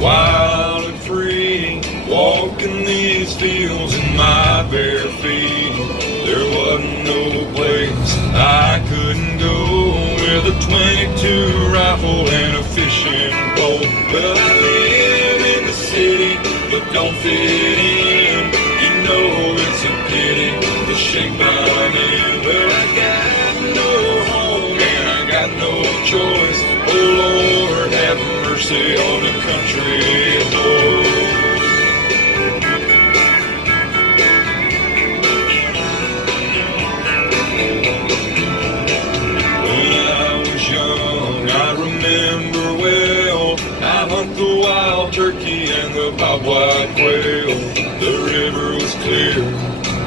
wild and free, walking these fields in my bare feet. There wasn't no place I couldn't go with a 22 rifle and a fishing pole. Well, I live in the city, but don't fit in. You know it's a pity, the shape I'm in. Well, I got no home and I got no choice. Oh Lord, have mercy on the country boys. When I was young, I remember well, I hunt the wild turkey and the bobwhite quail. The river was clear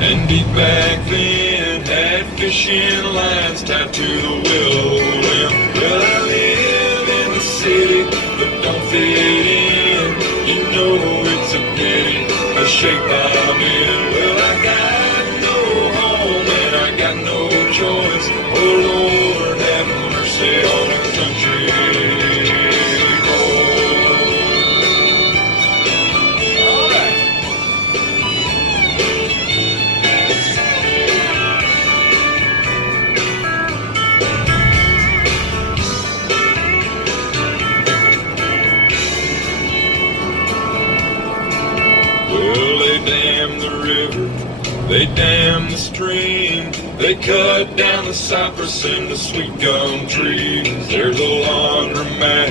and deep back then, had fishing lines tied to the willow limb. Well, I live in the city, but don't fit in. You know it's a pity, the shape I'm in. Well, I got no home and I got no choice. Oh Lord, have mercy on the country boy. All right. Well, they dammed the river, they dammed the stream, they cut down the cypress and the sweet gum trees. There's a laundromat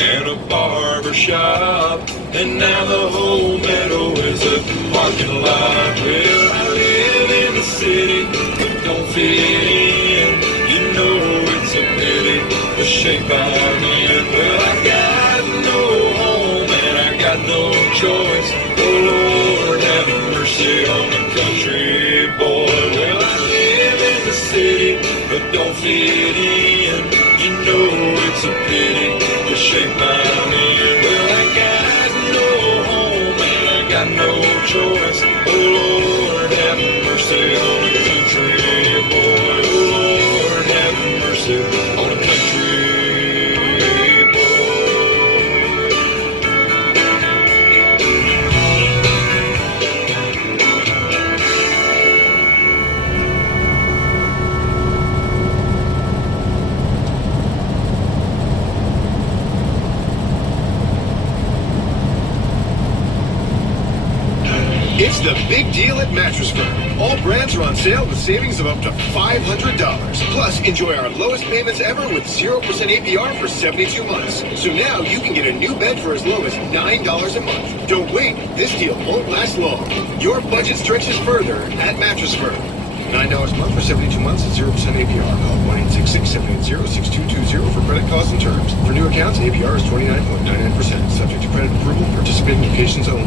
and a barber shop, and now the whole meadow is a parking lot. Well, I live in the city, but don't fit in. You know it's a pity, the shape I'm in. Well, I got no home and I got no choice. Oh Lord, have mercy on the country boy. Well, I live in the city, but don't fit in. You know it's a pity, the shape I'm in. Well, I got no home and I got no choice. Oh Lord, have mercy on the country boy. Oh Lord, have mercy on the country boy. It's the big deal at Mattress Firm. All brands are on sale with savings of up to $500. Plus, enjoy our lowest payments ever with 0% APR for 72 months. So now you can get a new bed for as low as $9 a month. Don't wait. This deal won't last long. Your budget stretches further at Mattress Firm. $9 a month for 72 months at 0% APR. Call 1-866-780-6220 for credit costs and terms. For new accounts, APR is 29.99%. Subject to credit approval. Participating locations only.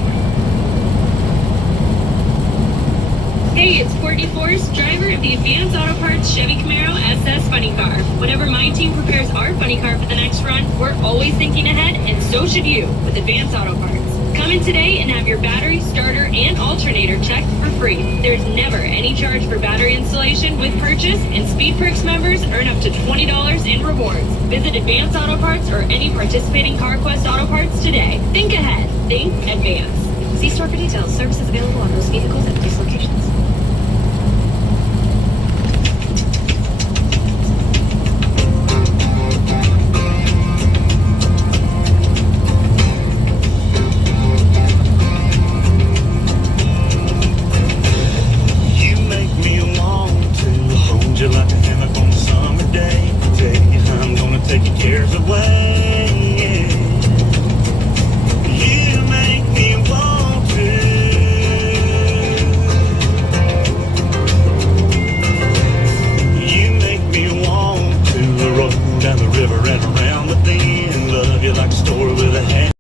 Hey, it's Courtney Forrest, driver of the Advanced Auto Parts Chevy Camaro SS Funny Car. Whenever my team prepares our funny car for the next run, we're always thinking ahead, and so should you with Advanced Auto Parts. Come in today and have your battery, starter, and alternator checked for free. There's never any charge for battery installation with purchase, and Speed Perks members earn up to $20 in rewards. Visit Advanced Auto Parts or any participating CarQuest Auto Parts today. Think ahead. Think advanced. See store for details. Services available on most vehicles at these locations.